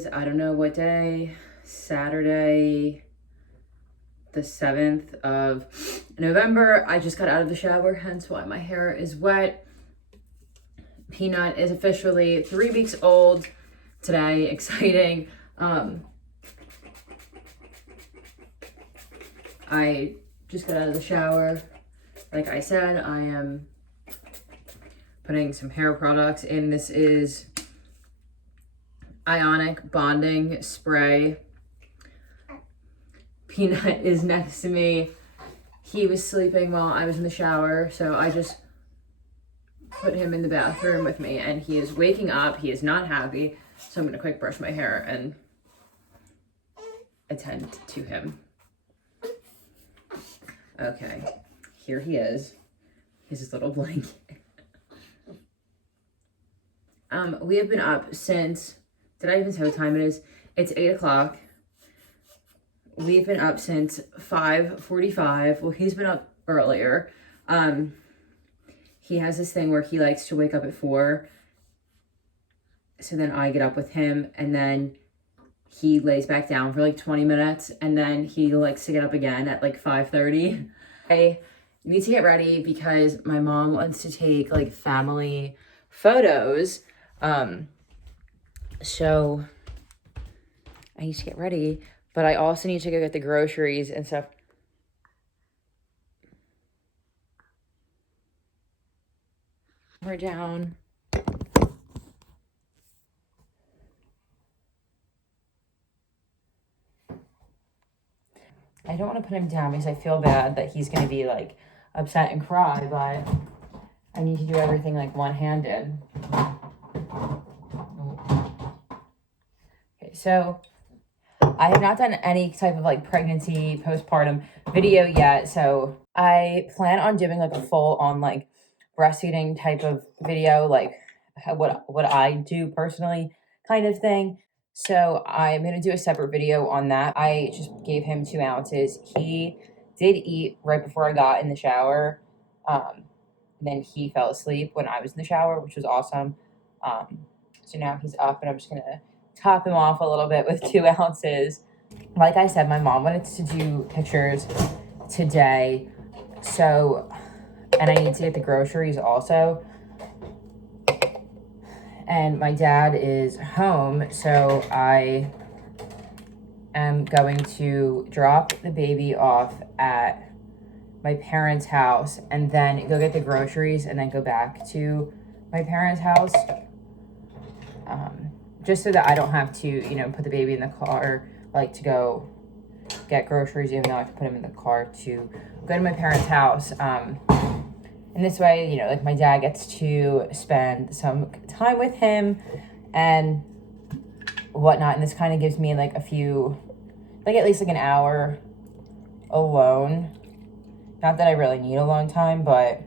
is, I don't know what day, Saturday, the 7th of November. I just got out of the shower, hence why my hair is wet. Peanut is officially 3 weeks old today. Exciting. I just got out of the shower. Like I said, I am putting some hair products in. This is Ionic Bonding Spray. Peanut is next to me. He was sleeping while I was in the shower, so I just put him in the bathroom with me, and he is waking up. He is not happy, so I'm gonna quick brush my hair and attend to him. Okay, here he is. Here's his little blanket. We have been up since, did I even say what time it is? It's 8 o'clock. We've been up since 5:45. Well, he's been up earlier. He has this thing where he likes to wake up at 4. So then I get up with him, and then he lays back down for like 20 minutes, and then he likes to get up again at like 5:30. I need to get ready because my mom wants to take like family photos. So I need to get ready, but I also need to go get the groceries and stuff. We're down. I don't want to put him down because I feel bad that he's going to be like upset and cry, but I need to do everything like one-handed. Okay, so I have not done any type of like pregnancy, postpartum video yet. So I plan on doing like a full on like breastfeeding type of video, like what I do personally kind of thing. So I'm going to do a separate video on that. I just gave him 2 ounces. He did eat right before I got in the shower. And then he fell asleep when I was in the shower, which was awesome. So now he's up, and I'm just going to top him off a little bit with 2 ounces. Like I said, my mom wanted to do pictures today. So, and I need to get the groceries also. And my dad is home, so I am going to drop the baby off at my parents' house and then go get the groceries and then go back to my parents' house. Just so that I don't have to, you know, put the baby in the car, like to go get groceries, even though I have to put him in the car to go to my parents' house. And this way, you know, like my dad gets to spend some time with him and whatnot. And this kind of gives me like a few, like at least like an hour alone. Not that I really need a long time, but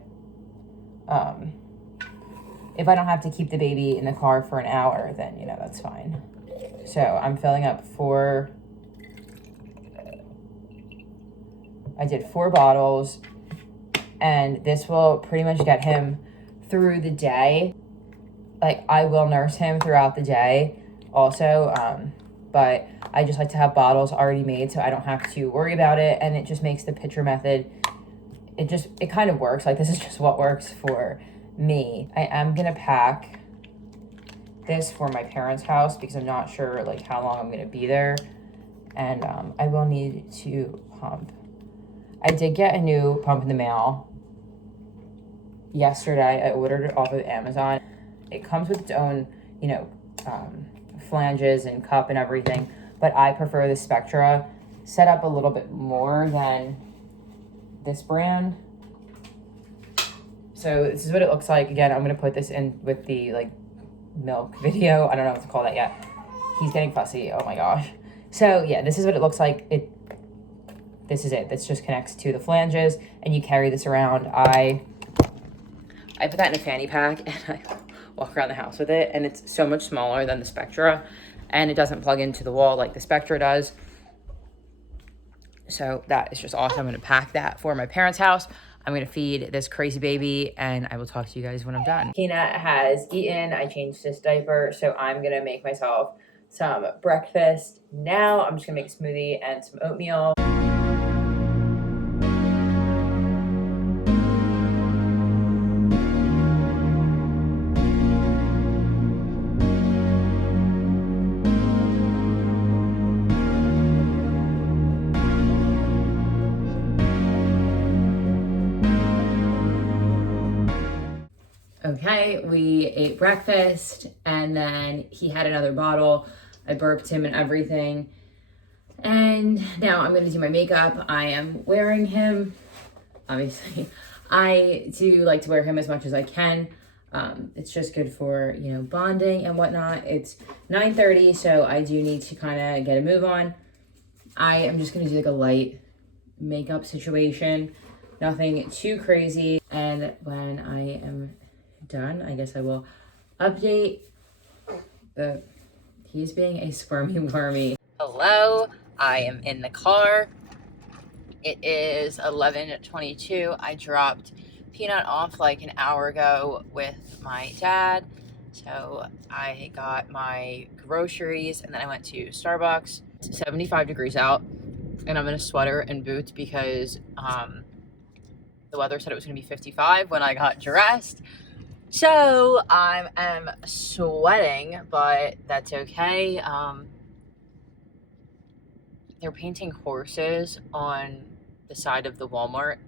if I don't have to keep the baby in the car for an hour, then, you know, that's fine. So I'm filling up I did 4 bottles. And this will pretty much get him through the day. Like, I will nurse him throughout the day also. But I just like to have bottles already made so I don't have to worry about it. And it just makes the pitcher method, it kind of works. Like, this is just what works for me. I am going to pack this for my parents' house because I'm not sure, like, how long I'm going to be there. And I will need to pump. I did get a new pump in the mail yesterday. I ordered it off of Amazon. It comes with its own, you know, flanges and cup and everything, but I prefer the Spectra set up a little bit more than this brand. So this is what it looks like. Again, I'm going to put this in with the like milk video. I don't know what to call that yet. He's getting fussy. Oh my gosh. So yeah, this is what it looks like. This is it. This just connects to the flanges, and you carry this around. I put that in a fanny pack, and I walk around the house with it, and it's so much smaller than the Spectra, and it doesn't plug into the wall like the Spectra does. So that is just awesome. I'm going to pack that for my parents' house. I'm going to feed this crazy baby, and I will talk to you guys when I'm done. Peanut has eaten. I changed his diaper, so I'm going to make myself some breakfast now. I'm just gonna make a smoothie and some oatmeal. Okay, we ate breakfast and then he had another bottle. I burped him and everything. And now I'm gonna do my makeup. I am wearing him, obviously. I do like to wear him as much as I can. It's just good for, you know, bonding and whatnot. It's 9:30, so I do need to kind of get a move on. I am just gonna do like a light makeup situation, nothing too crazy. And when I am done, I guess I will update. He's being a squirmy wormy. Hello, I am in the car. It is 11:22. I dropped Peanut off like an hour ago with my dad. So I got my groceries and then I went to Starbucks. It's 75 degrees out and I'm in a sweater and boots because the weather said it was gonna be 55 when I got dressed. So I am sweating, but that's okay. They're painting horses on the side of the Walmart.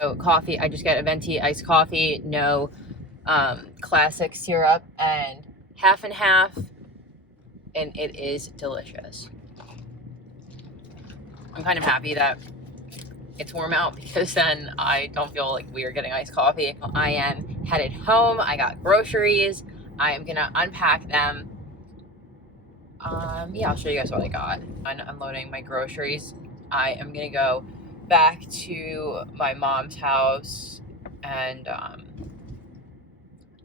Oh, coffee. I just get a venti iced coffee, no classic syrup, and half and half, and it is delicious. I'm kind of happy that it's warm out because then I don't feel like weird getting iced coffee. I am headed home. I got groceries. I am gonna unpack them. Yeah, I'll show you guys what I got. I'm unloading my groceries. I am gonna go back to my mom's house and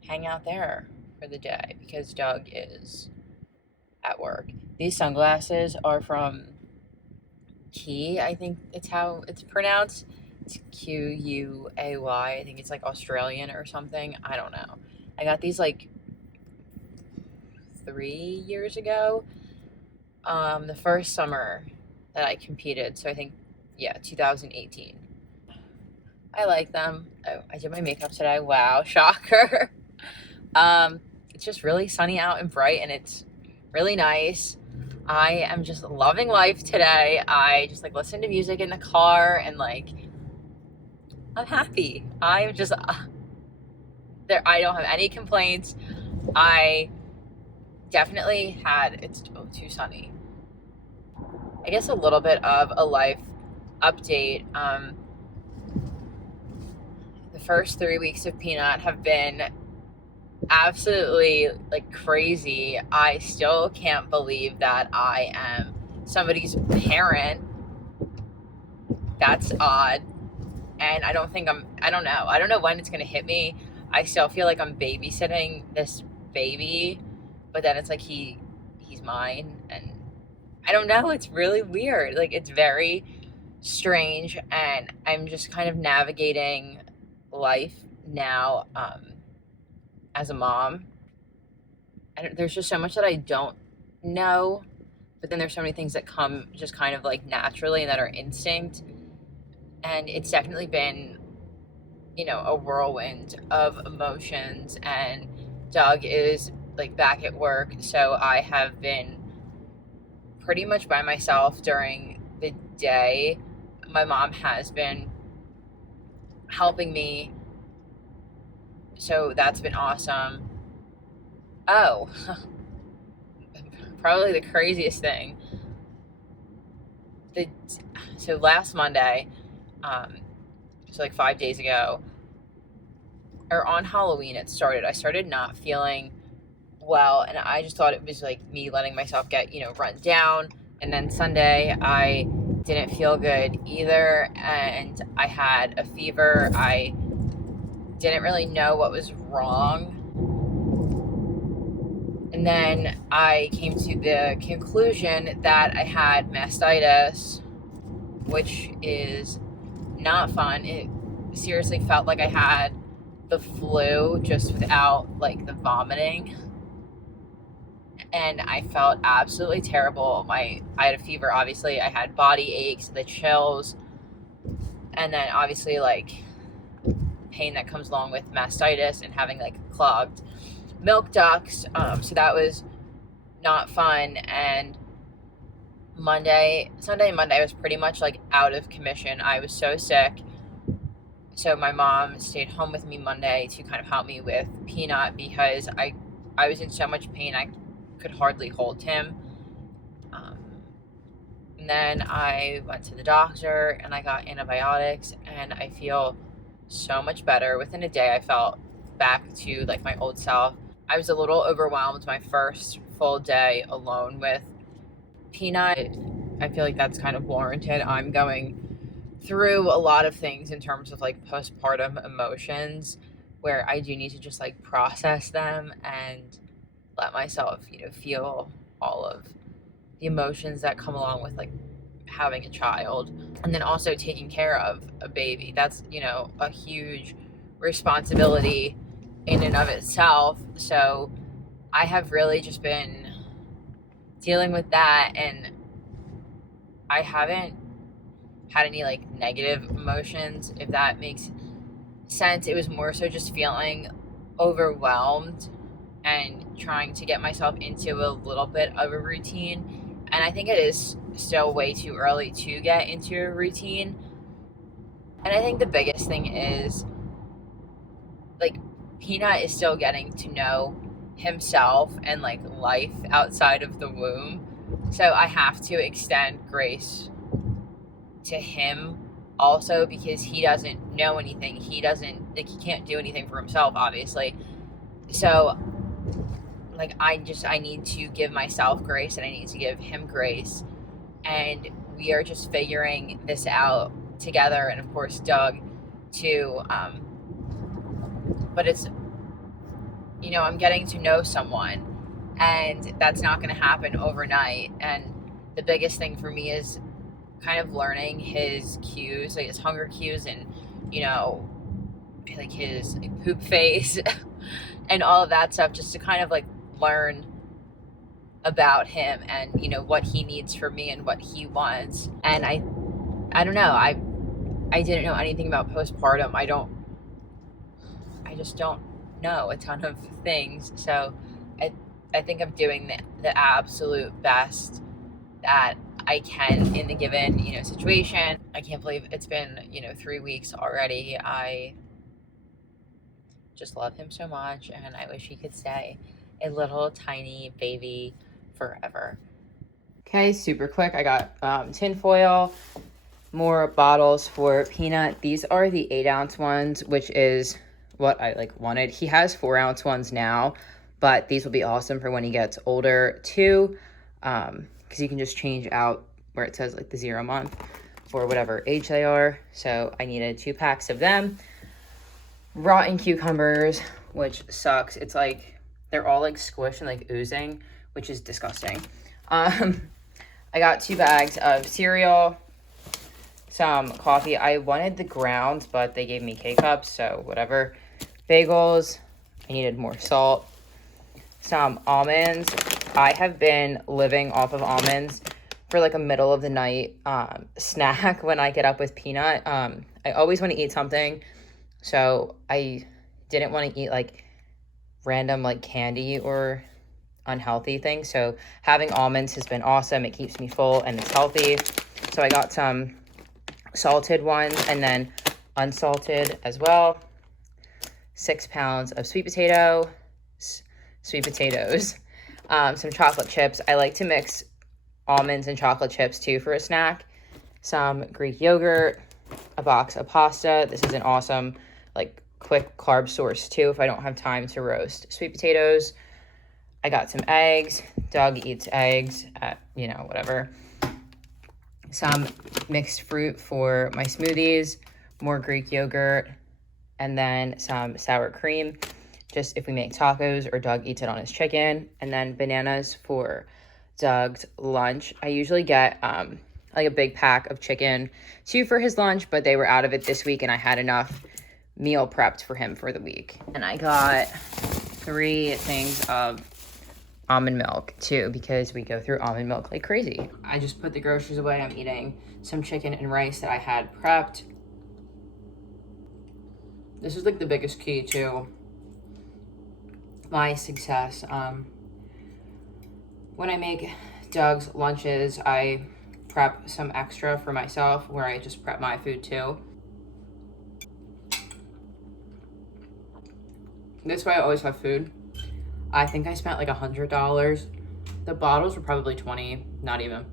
hang out there for the day because Doug is at work. These sunglasses are from Key, I think it's how it's pronounced. It's Quay. I think it's like Australian or something. I don't know. I got these like 3 years ago. The first summer that I competed. So I think, yeah, 2018. I like them. Oh, I did my makeup today. Wow, shocker. It's just really sunny out and bright and it's really nice. I am just loving life today. I just like listen to music in the car and like I'm happy. I'm just there. I don't have any complaints. I definitely had it's too sunny. I guess a little bit of a life update. The first 3 weeks of Peanut have been absolutely like crazy. I still can't believe that I am somebody's parent. That's odd. And I don't know when it's gonna hit me. I still feel like I'm babysitting this baby, but then it's like he's mine and I don't know, it's really weird. Like it's very strange and I'm just kind of navigating life now as a mom. There's just so much that I don't know, but then there's so many things that come just kind of like naturally and that are instinct. And it's definitely been, you know, a whirlwind of emotions. And Doug is like back at work, so I have been pretty much by myself during the day. My mom has been helping me, so that's been awesome. Oh, probably the craziest thing. So last Monday, so like 5 days ago, or on Halloween it started. I started not feeling well, and I just thought it was like me letting myself get, you know, run down. And then Sunday, I didn't feel good either, and I had a fever. I didn't really know what was wrong. And then I came to the conclusion that I had mastitis, which is not fun. It seriously felt like I had the flu just without like the vomiting. and I felt absolutely terrible. I had a fever, obviously. I had body aches, the chills, and then obviously like pain that comes along with mastitis and having like clogged milk ducts. So that was not fun. And Sunday and Monday, I was pretty much like out of commission. I was so sick. So my mom stayed home with me Monday to kind of help me with Peanut because I was in so much pain I could hardly hold him. And then I went to the doctor and I got antibiotics, and I feel so much better. Within a day, I felt back to like my old self. I was a little overwhelmed my first full day alone with Peanut. I feel like that's kind of warranted. I'm going through a lot of things in terms of like postpartum emotions where I do need to just like process them and let myself, feel all of the emotions that come along with like having a child, and then also taking care of a baby. That's, a huge responsibility in and of itself. So I have really just been dealing with that, and I haven't had any like negative emotions, if that makes sense. It was more so just feeling overwhelmed and trying to get myself into a little bit of a routine. And I think it is still way too early to get into a routine. And I think the biggest thing is like Peanut is still getting to know himself and like life outside of the womb. So I have to extend grace to him also, because he doesn't know anything. He can't do anything for himself, obviously. So like I need to give myself grace, and I need to give him grace, and we are just figuring this out together, and of course Doug too. But it's, I'm getting to know someone, and that's not going to happen overnight. And the biggest thing for me is kind of learning his cues, like his hunger cues, and like his poop face and all of that stuff, just to kind of like learn about him and what he needs from me and what he wants. And I don't know, I didn't know anything about postpartum. I just don't know a ton of things. So I think I'm doing the absolute best that I can in the given situation. I can't believe it's been 3 weeks already. I just love him so much, and I wish he could stay a little tiny baby forever. Okay, super quick. I got tin foil, more bottles for Peanut. These are the 8-ounce ones, which is what I like wanted. He has 4-ounce ones now, but these will be awesome for when he gets older too, because you can just change out where it says like the 0 month or whatever age they are. So I needed 2 packs of them. Rotten cucumbers, which sucks. It's like they're all like squished and like oozing, which is disgusting. I got 2 bags of cereal, some coffee. I wanted the grounds, but they gave me K-cups, so whatever. Bagels. I needed more salt. Some almonds. I have been living off of almonds for like a middle of the night snack when I get up with Peanut. I always want to eat something, so I didn't want to eat like random like candy or unhealthy things. So having almonds has been awesome. It keeps me full and it's healthy. So I got some salted ones and then unsalted as well. 6 pounds of sweet potatoes, some chocolate chips. I like to mix almonds and chocolate chips too for a snack. Some Greek yogurt, a box of pasta. This is an awesome like quick carb source too if I don't have time to roast sweet potatoes. I got some eggs. Doug eats eggs at, whatever. Some mixed fruit for my smoothies, more Greek yogurt, and then some sour cream, just if we make tacos or Doug eats it on his chicken, and then bananas for Doug's lunch. I usually get like a big pack of chicken, 2 for his lunch, but they were out of it this week and I had enough meal prepped for him for the week. And I got 3 things of almond milk too, because we go through almond milk like crazy. I just put the groceries away. I'm eating some chicken and rice that I had prepped. This is like the biggest key to my success. When I make Doug's lunches, I prep some extra for myself where I just prep my food too. This way I always have food. I think I spent like $100. The bottles were probably 20, not even,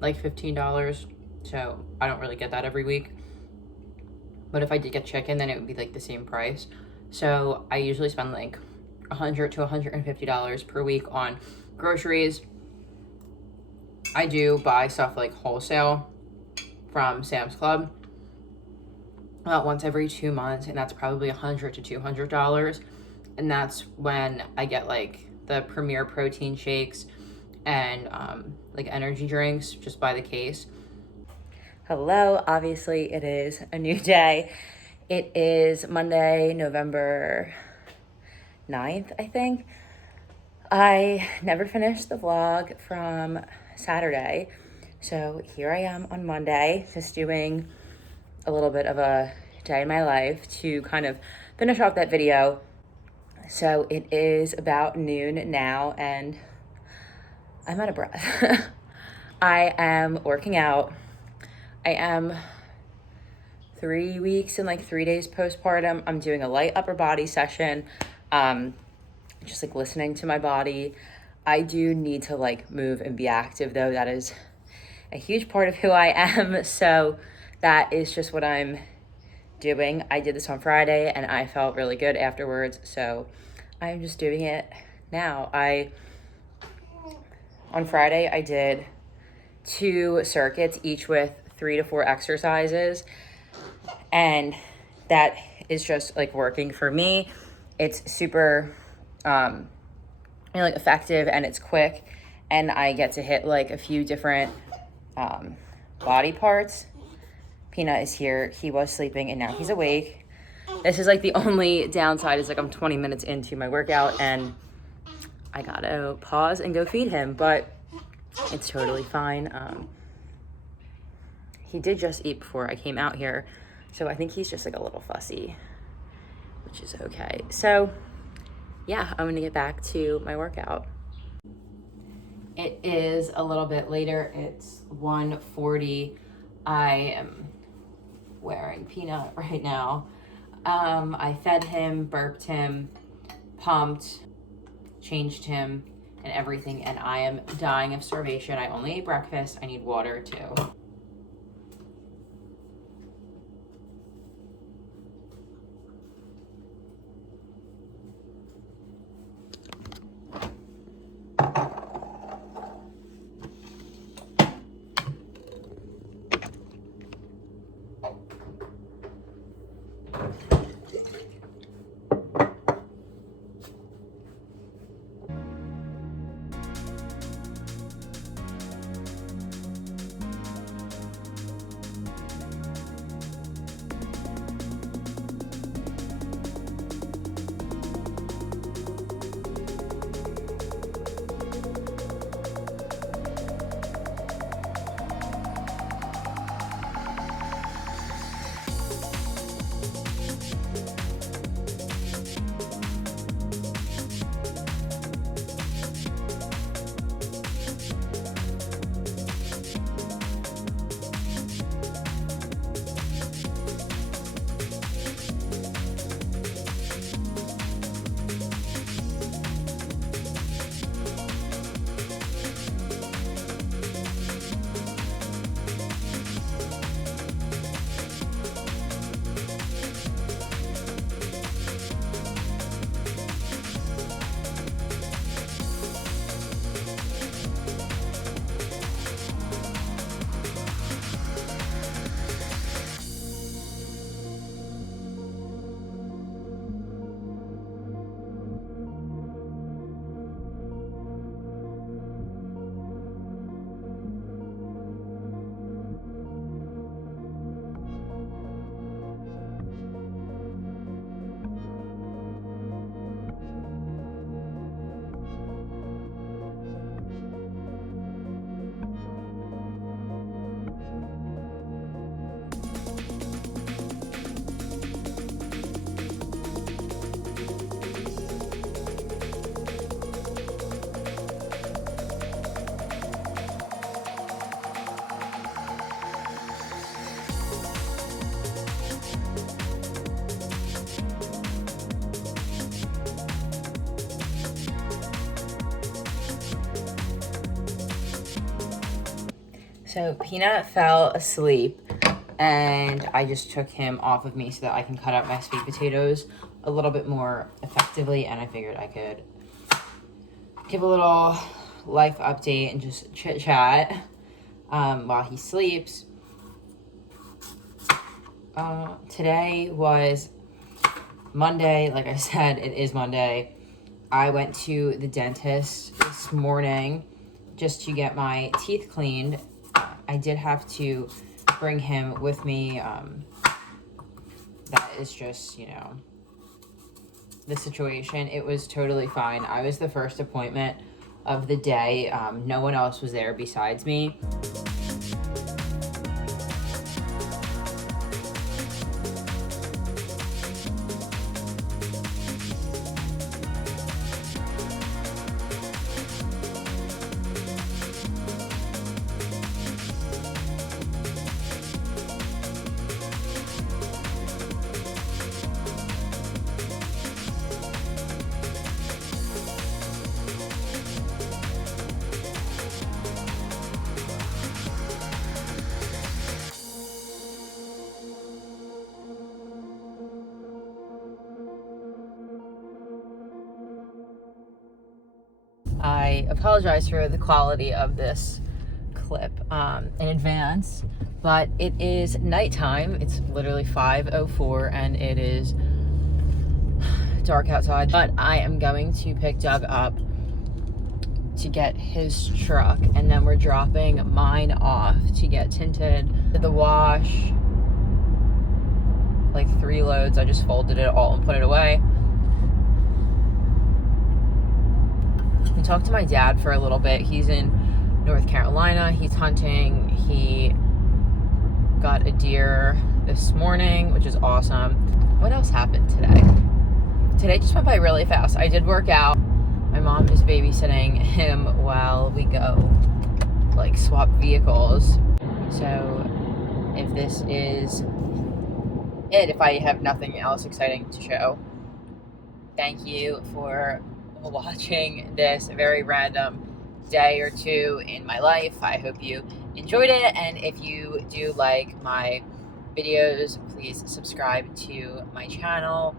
like $15. So I don't really get that every week. But if I did get chicken, then it would be like the same price. So I usually spend like $100 to $150 per week on groceries. I do buy stuff like wholesale from Sam's Club about once every 2 months, and that's probably $100 to $200. And that's when I get like the Premier protein shakes and like energy drinks just by the case. Hello, obviously it is a new day. It is Monday, November 9th, I think. I never finished the vlog from Saturday, so here I am on Monday, just doing a little bit of a day in my life to kind of finish off that video. So it is about noon now, and I'm out of breath. I am working out. I am 3 weeks and like 3 days postpartum. I'm doing a light upper body session, just like listening to my body. I do need to like move and be active though. That is a huge part of who I am. So that is just what I'm doing. I did this on Friday and I felt really good afterwards. So I'm just doing it now. On Friday, I did 2 circuits, each with 3 to 4 exercises. And that is just like working for me. It's super, like effective and it's quick. And I get to hit like a few different body parts. Peanut is here. He was sleeping and now he's awake. This is like the only downside is like I'm 20 minutes into my workout and I gotta pause and go feed him, but it's totally fine. He did just eat before I came out here, so I think he's just like a little fussy, which is okay. So yeah, I'm gonna get back to my workout. It is a little bit later. It's 1:40. I am wearing Peanut right now. I fed him, burped him, pumped, changed him and everything, and I am dying of starvation. I only ate breakfast. I need water too. So Peanut fell asleep and I just took him off of me so that I can cut up my sweet potatoes a little bit more effectively, and I figured I could give a little life update and just chit chat while he sleeps. Today was Monday. Like I said, it is Monday. I went to the dentist this morning just to get my teeth cleaned. I did have to bring him with me. That is just, the situation. It was totally fine. I was the first appointment of the day. No one else was there besides me. I apologize for the quality of this clip in advance, but it is nighttime. It's literally 5:04 and it is dark outside. But I am going to pick Doug up to get his truck, and then we're dropping mine off to get tinted. The wash, like 3 loads. I just folded it all and put it away. I talked to my dad for a little bit. He's in North Carolina. He's hunting. He got a deer this morning, which is awesome. What else happened today? Today just went by really fast. I did work out. My mom is babysitting him while we go swap vehicles. So if this is it, if I have nothing else exciting to show, thank you for watching this very random day or two in my life. I hope you enjoyed it, and if you do like my videos, please subscribe to my channel.